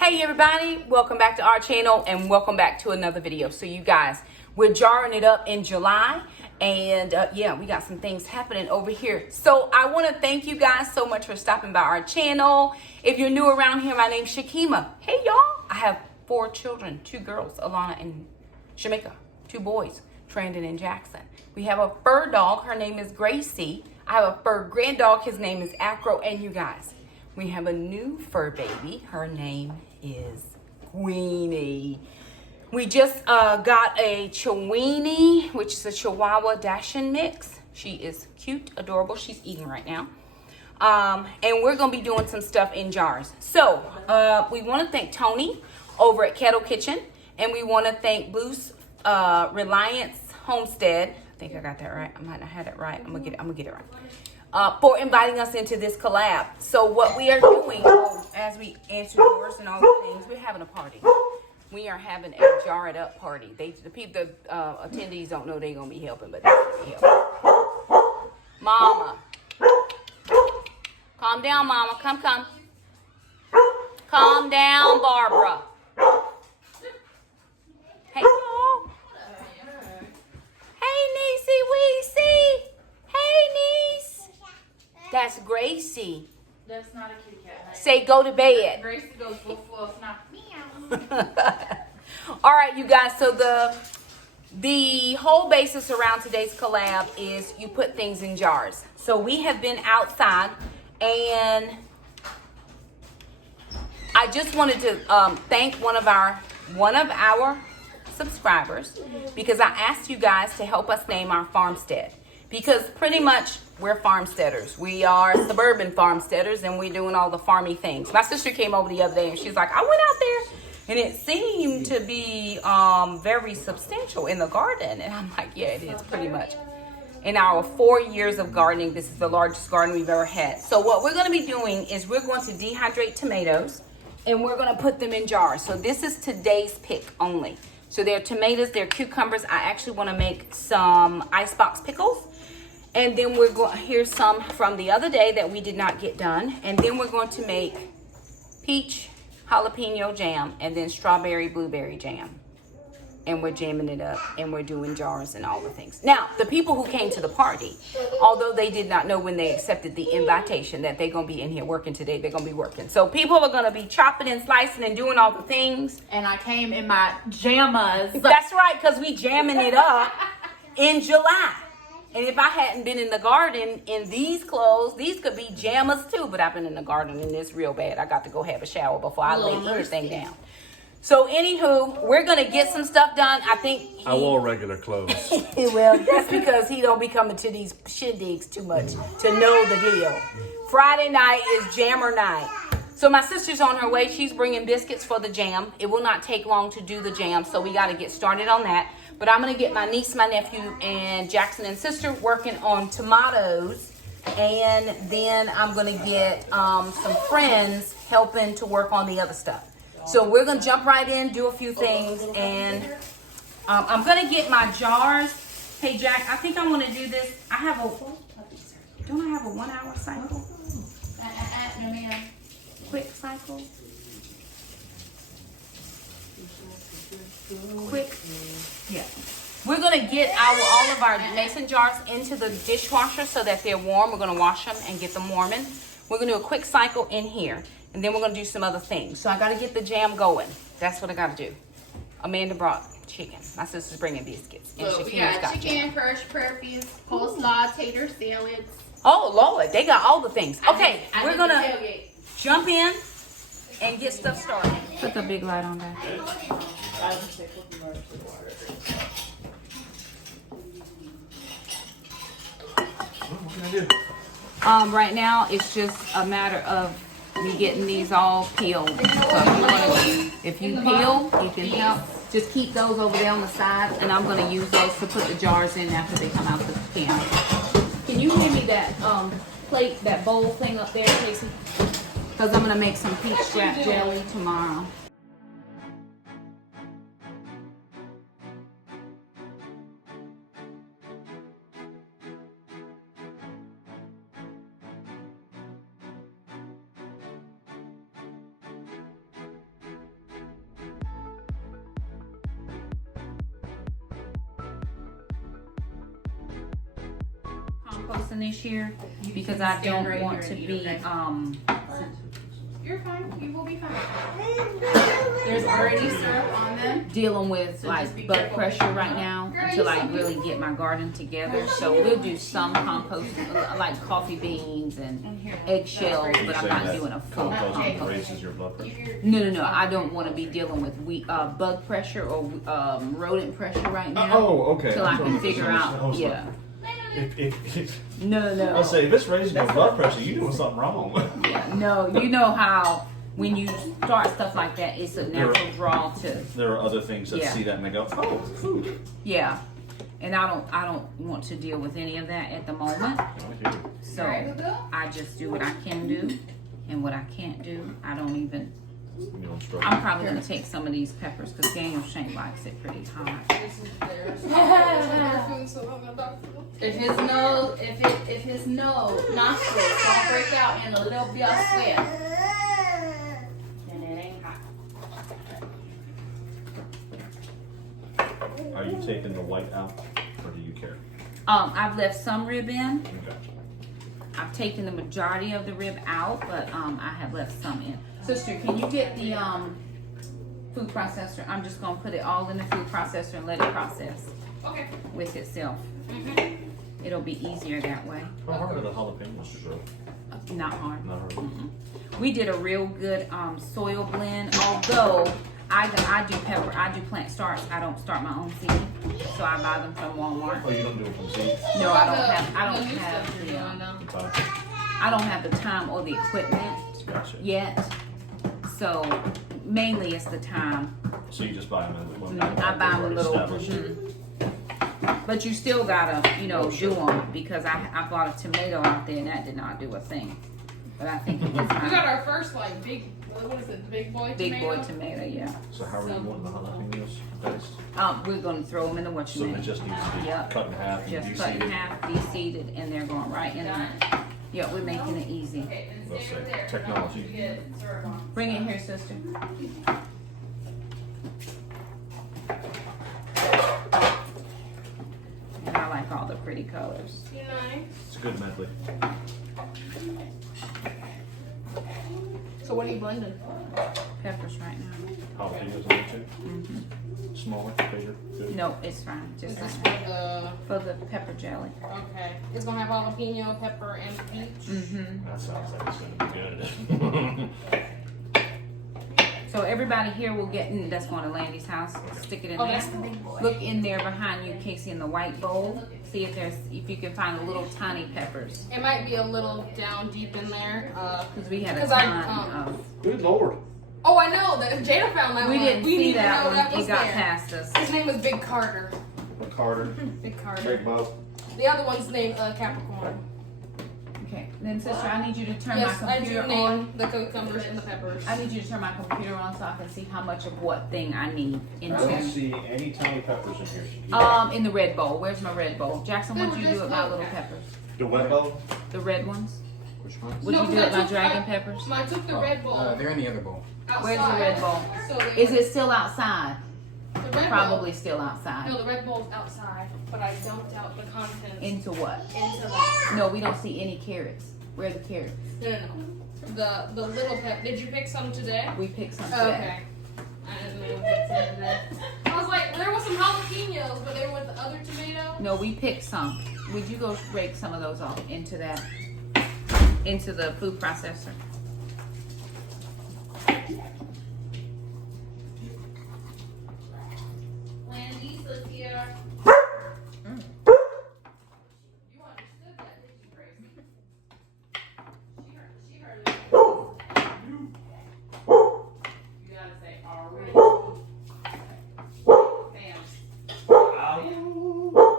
Hey everybody, welcome back to our channel and welcome back to another video. So you guys, we're jarring it up in July and yeah, we got some things happening over here. So I want to thank you guys so much for stopping by our channel. If you're new around here, my name's Shakema. Hey y'all, I have 4 children, 2 girls, Alana and Shamika, 2 boys, Trandon and Jackson. We have a fur dog, her name is Gracie. I have a fur grand dog, his name is Acro, and you guys, we have a new fur baby. Her name is Queenie. We just got a Chiweenie, which is a Chihuahua Dachshund mix. She is cute, adorable. She's eating right now. And we're going to be doing some stuff in jars. So we want to thank Tony over at Kettle Kitchen. And we want to thank Blue's Reliance Homestead. I think I got that right. I might not have it right. I'm gonna get it right. For inviting us into this collab. So what we are doing, as we answer doors and all the things, we're having a party. We are having a jar it up party. The attendees don't know they're gonna be helping, but they're gonna be helping. Mama, calm down, Mama. Come. Calm down, Barbara. Hey, y'all. Hey, Niecey Weesey. Hey, niece. That's Gracie. That's not a kitty cat. Say go to bed. Gracie goes woof woof, not meow. All right, you guys. So the whole basis around today's collab is you put things in jars. So we have been outside, and I just wanted to thank one of our subscribers, because I asked you guys to help us name our farmstead, because pretty much we're farmsteaders. We are suburban farmsteaders, and we're doing all the farmy things. My sister came over the other day and she's like, I went out there and it seemed to be very substantial in the garden. And I'm like, yeah, it is pretty much. In our 4 years of gardening, this is the largest garden we've ever had. So what we're going to be doing is we're going to dehydrate tomatoes and we're going to put them in jars. So this is today's pick only. So they're tomatoes, they're cucumbers. I actually want to make some icebox pickles. And then we're going, here's some from the other day that we did not get done. And then we're going to make peach jalapeno jam and then strawberry blueberry jam. And we're jamming it up and we're doing jars and all the things. Now, the people who came to the party, although they did not know when they accepted the invitation that they're going to be in here working today, they're going to be working. So people are going to be chopping and slicing and doing all the things. And I came in my jammas. That's right, because we jamming it up in July. And if I hadn't been in the garden in these clothes, these could be jammas too. But I've been in the garden and it's real bad. I got to go have a shower before I lay anything down. So anywho, we're going to get some stuff done. I think I wore regular clothes. Well, that's because he don't be coming to these shindigs too much to know the deal. Friday night is jammer night. So my sister's on her way. She's bringing biscuits for the jam. It will not take long to do the jam, so we got to get started on that. But I'm going to get my niece, my nephew, and Jackson and sister working on tomatoes. And then I'm going to get some friends helping to work on the other stuff. So we're going to jump right in, do a few things, and I'm going to get my jars. Hey, Jack, I think I want to do this. Don't I have a 1 hour cycle? No, ma'am. Quick cycle. Quick. Yeah. We're going to get all of our mason jars into the dishwasher so that they're warm. We're going to wash them and get them warming. We're going to do a quick cycle in here. And then we're going to do some other things. So I got to get the jam going. That's what I got to do. Amanda brought chicken. My sister's bringing biscuits. And So we got chicken, fresh prefers, coleslaw, tater salads. Oh, Lord. They got all the things. Okay. I We're did going the to tailgate. jump in and get stuff started. Put the big light on that. What can I do? Right now, it's just a matter of me getting these all peeled. So if you peel, you can help. Just keep those over there on the side, and I'm going to use those to put the jars in after they come out the can. Can you give me that plate, that bowl thing up there, Casey? Because I'm going to make some peach strap jelly tomorrow. composting this year because I stand don't right want here to and eat, be okay? You're fine. You will be fine. There's already syrup on them. dealing with So like just be blood careful. pressure right now Girl, until you I so really get my garden together. So we'll do some composting, like coffee beans and eggshells, but I'm not doing a full Composting compost. raises your blood pressure. No. I don't want to be dealing with bug pressure or rodent pressure right now. Oh, okay. Till I can figure out, yeah. No. I'll say, if it's raising your blood pressure, you're doing something wrong. Yeah, no, you know how when you start stuff like that, it's a natural draw to, There are other things that Yeah. see that and they go, oh, food. yeah. And I don't want to deal with any of that at the moment. So I just do what I can do, and what I can't do, I don't even. I'm probably gonna take some of these peppers because Daniel Shank likes it pretty hot. This is theirs. So I'm about to. If his nose nostrils don't break out in a little bit of sweat, then it ain't hot. Are you taking the white out, or do you care? I've left some rib in. Okay. I've taken the majority of the rib out, but I have left some in. Sister, can you get the food processor? I'm just gonna put it all in the food processor and let it process Okay. with itself. Mm-hmm. It'll be easier that way. How hard are the jalapenos to grow? Not hard. Not hard. We did a real good soil blend. Although I do pepper, I do plant starts. I don't start my own seed, so I buy them from Walmart. Oh, you don't do it from seeds? No, I don't The have the time or the equipment Gotcha. yet. So mainly it's the time. So you just buy them in I buy them a little. established. But you still gotta, do them because I bought a tomato out there and that did not do a thing. But I think it was We got my our first like big. What is it? Big boy big tomato. boy tomato. Yeah. So how are you wanting the jalapenos diced? We're gonna throw them in the So they whatchamacallit. just need to be Yep. cut in half and Just cut in de-seeded. half, de-seeded, and they're going right in there. Yeah, we're making it easy. Okay, and Let's stay say right there. technology. You get syrup on. Bring it here, sister. And I like all the pretty colors. You nice. It's a good medley. So what are you blending? Peppers right now. Jalapenos on there too? Smaller, bigger, good. No, it's fine. Is Just this right for for the pepper jelly. okay. It's gonna have jalapeno, pepper, and peach. Mm-hmm. That sounds like it's gonna be good. So everybody here will get, that's going to Landy's house. Stick it in Oh, there. that's the big boy. Look in there behind you, Casey, in the white bowl. See if you can find the little tiny peppers. It might be a little down deep in there. Because we had a 'Cause I, ton of. Good lord. Oh, I know that Jada found that We one. didn't we see didn't that know one. that was It got there. past us. His name was Big Carter. Carter, Big Carter. Big Bo. The other one's named Capricorn. Okay. Then, sister, I need you to turn Yes, my I do computer on. name the cucumbers and the peppers. I need you to turn my computer on so I can see how much of what thing I need I don't into. see any tiny peppers in here. In the red bowl. Where's my red bowl? Jackson, They what'd were you do just with my little little peppers? The wet bowl? The red ones? Which one? What'd No, you do 'cause with I my took- dragon peppers? I took the red bowl. They're in the other bowl. Outside. Where's the red bowl? So they Is were- it still outside? the red Probably bowl? still outside. No, the red bowl's outside, but I dumped out the contents Into what? into that. No, we don't see any carrots. Where are the carrots? No. The little pep. Did you pick some today? We picked some Oh, today. okay. I didn't know if it's in there. I was like, there was some jalapenos, but they were with the other tomato. No, we picked some. Would you go break some of those off into the food processor? Landy's was here. You understood that, did you, Grace? She heard it. You gotta say, already. Bam.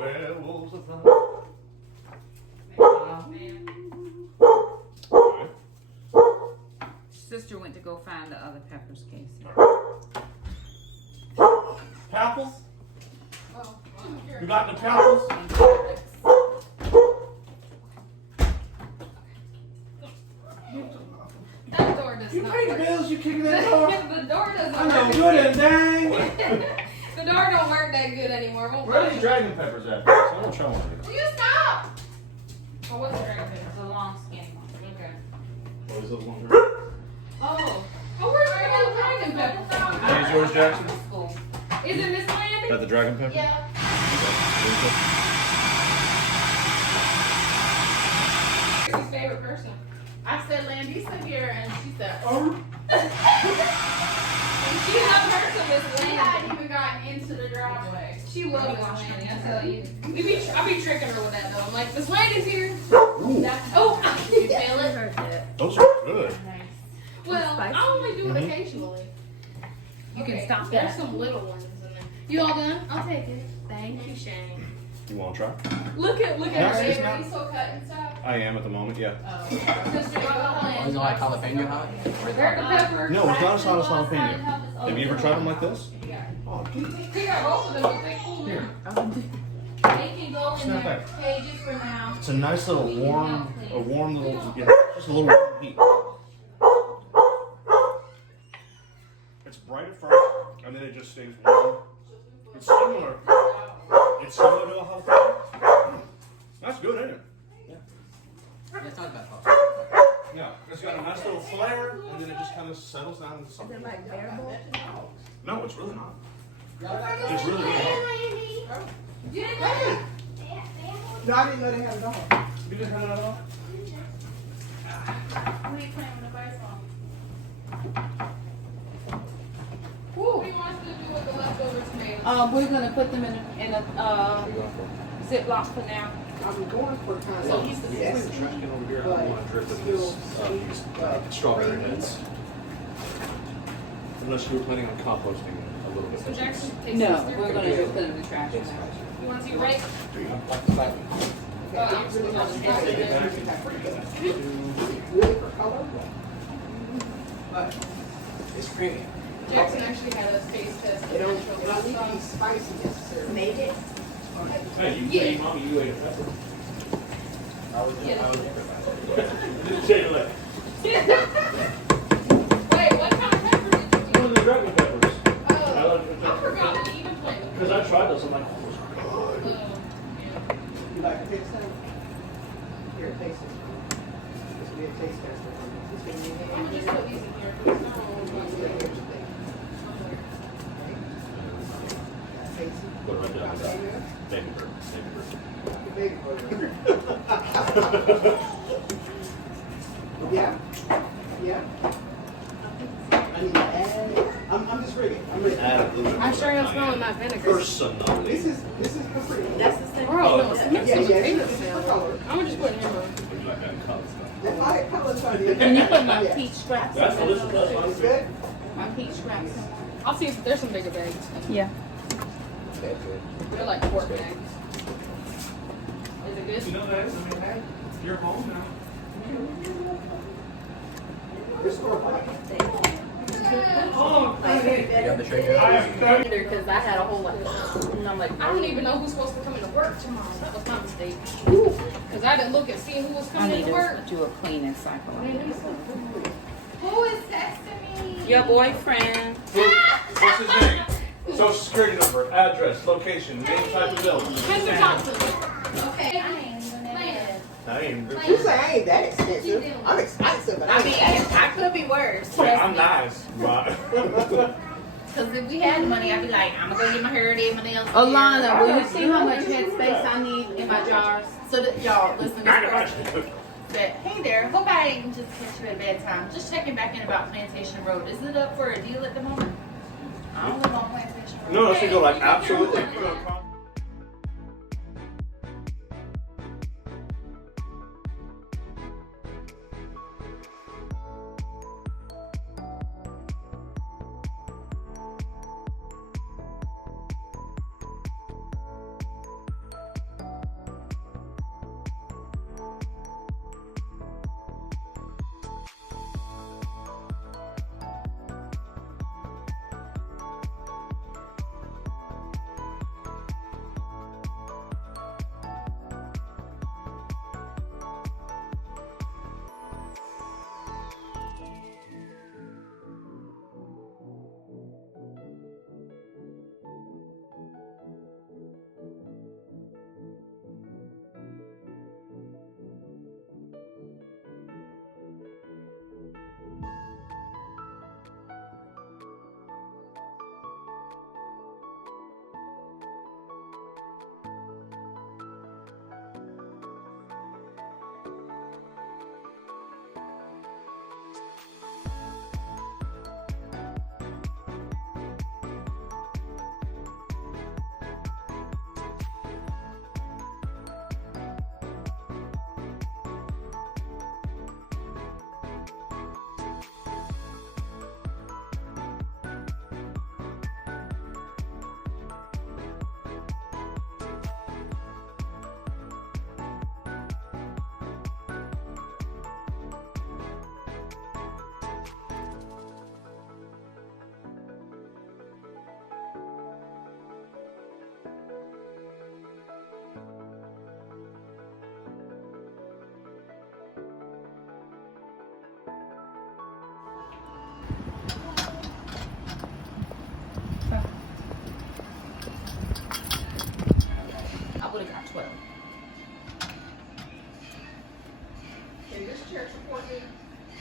Werewolves of the Sister went to go find the other peppers, Casey. Papples? Oh, You got the papples? that door does You not pay the work. bills, you kicking that door? The door doesn't I know work. good and dang. The door don't work that good anymore. Won't Where are work. these dragon peppers at? I don't show them. Will you stop? Oh, what's the dragon pepper? It's a long skinny one. Okay. What is those ones? Oh, where's the dragon pepper? Hey, George Jackson? Is it Miss Landry? Got the dragon pepper? Yeah. Who's his favorite person? I said Landisa here, and she said, oh. And she hadn't heard of Miss Landry. She hadn't even gotten into the driveway. She loves Miss Landry, I tell you. I be tricking her with that though. I'm like, Miss Landry's here. Oh, you feel it? Those are good. Well, I only do it occasionally. You can stop There's that. some little ones in there. You all done? I'll take it. Thank you, Shane. You want to try? Look at No, her. it's Are not. you still cutting stuff? I am at the moment, yeah. Oh. Sister, you Oh, is it like jalapeno hot? Or is it American hot? pepper. No, it's not as hot as jalapeno. Have you ever tried them like this? Oh, dude. He got both of them, but they cool Here. now. They can go in Snap their back. cages for now. It's a nice little warm little, just a little warm heat. It's bright at first, and then it just stays warm. It's similar to a jalapeno. That's good, ain't it? Yeah, it's not bad sauce. Yeah, it's got a nice little flair, and then it just kind of settles down into something. Is it like bearable? No, it's really not. It's really, really hot. No, I didn't know they had a dog. You just had it all? What are you playing with the baseball? What do you want us to do with the leftover tomatoes? We're gonna put them in a Ziploc for now. I'm going for kind So of he's the yes, Trash can over here. I don't want to drip in these strawberry heads. Unless you were planning on composting a little bit. So Jackson takes No, this through. we're gonna just put them in the trash for now. You want to see right? I'm just gonna take Take it it. back. really for color, but It's creamy. Jackson actually had a taste test. it don't need to be spicy necessarily. Made it. Hey, you ate, mommy, you ate a pepper. Yeah. Didn't say it like Wait, what kind of pepper did you one of the dragon peppers. Oh, I forgot we even played with Because I tried those, I'm like, oh, those are good. You like to taste them? Here, taste it. This will be a taste tester. I'm gonna just put these in here. 'Cause I don't know what's in here. Go right down to that. Baby bird, baby bird. The baby burger. Yeah, yeah. I need to add. I'm just rigging. I'm rigging. I sure am smelling that vinegar. Personally. This is for pretty. That's the same. Bro, no, Yeah, this is for color. I'm gonna just put it in here. Would you like that in color stuff? That's all right, color's fine. Can you put my Yeah. peach scraps That's in delicious, there? that's fine. It's good? My peach scraps. I'll see if there's some bigger bags. Yeah. They're like quart bags. Is it good? You know that, I mean, hey, you're home now. Your store bought. Oh, You got the shaker? Either because I had a whole lot. And I'm like, I don't even know who's supposed to come into work tomorrow. That was my mistake. Because I didn't look and see who was I coming need into work. to do a cleaning cycle. Who is texting me? Your boyfriend. what's his name? Social security number, address, location, name, type of bill. Mr. Thompson. Okay. I ain't good. You say I ain't that expensive. I'm expensive, but I mean, I could be worse. Trust I'm me. nice, but. Because if we had money, I'd be like, I'm gonna go get my hair did, my nails. Alana, will you see how much headspace I need in my jars? So that y'all listen to this person Good. said, hey there, hope I didn't just catch you at a bad time. Just checking back in about Plantation Road. Is it up for a deal at the moment? I don't live on Plantation Road. No, she go like absolutely.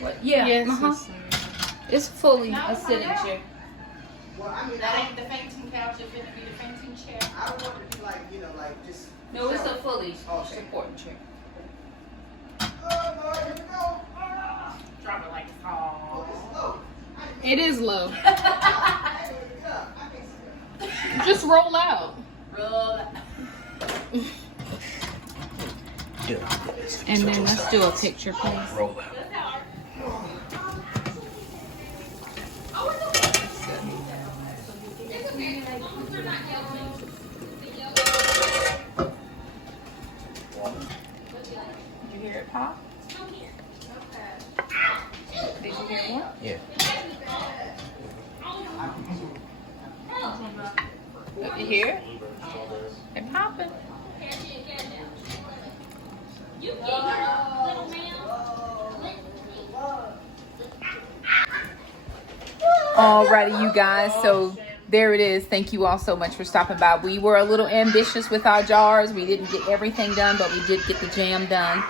What? Yeah. Yes, Uh-huh. it's fully a sitting chair. Well, I mean, That ain't the fainting couch. It's gonna be the fainting chair. I don't want it to be like, you know, like just. No, it's a fully Okay. supporting chair. Oh, Lord, here we go. Drop it like it's Oh, hard. it's low. It is low. I can't even get up. I can't sit up. Just roll out. Roll. And then let's do a picture, please. Roll out. Did you hear it pop? Did you hear one? Yeah. Did you hear it? It popping. Alrighty, you guys. So there it is. Thank you all so much for stopping by. We were a little ambitious with our jars. We didn't get everything done, but we did get the jam done.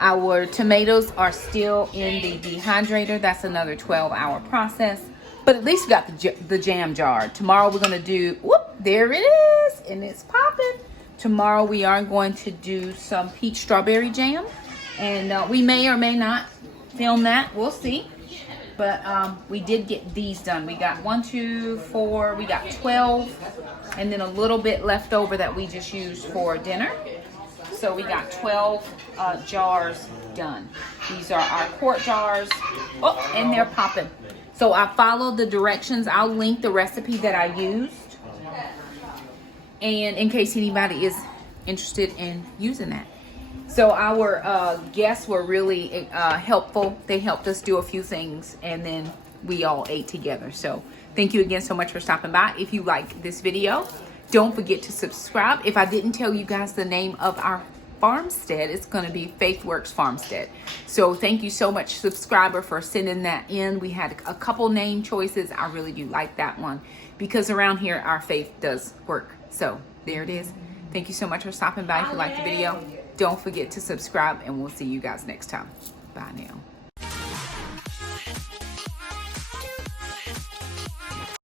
Our tomatoes are still in the dehydrator. That's another 12-hour process. But at least we got the jam jar. Tomorrow we're going to do, whoop, there it is. And it's popping. Tomorrow we are going to do some peach strawberry jam. And we may or may not film that. We'll see. But we did get these done. We got 1, 2, 4, we got 12. And then a little bit left over that we just used for dinner. So we got 12 jars done. These are our quart jars. Oh, and they're popping. So I followed the directions. I'll link the recipe that I used. And in case anybody is interested in using that. So our guests were really helpful. They helped us do a few things and then we all ate together. So thank you again so much for stopping by. If you like this video, don't forget to subscribe. If I didn't tell you guys the name of our farmstead, it's going to be FaithWorks Farmstead. So thank you so much, subscriber, for sending that in. We had a couple name choices. I really do like that one because around here our faith does work. So there it is. Thank you so much for stopping by. If you liked the video, don't forget to subscribe and we'll see you guys next time. Bye now.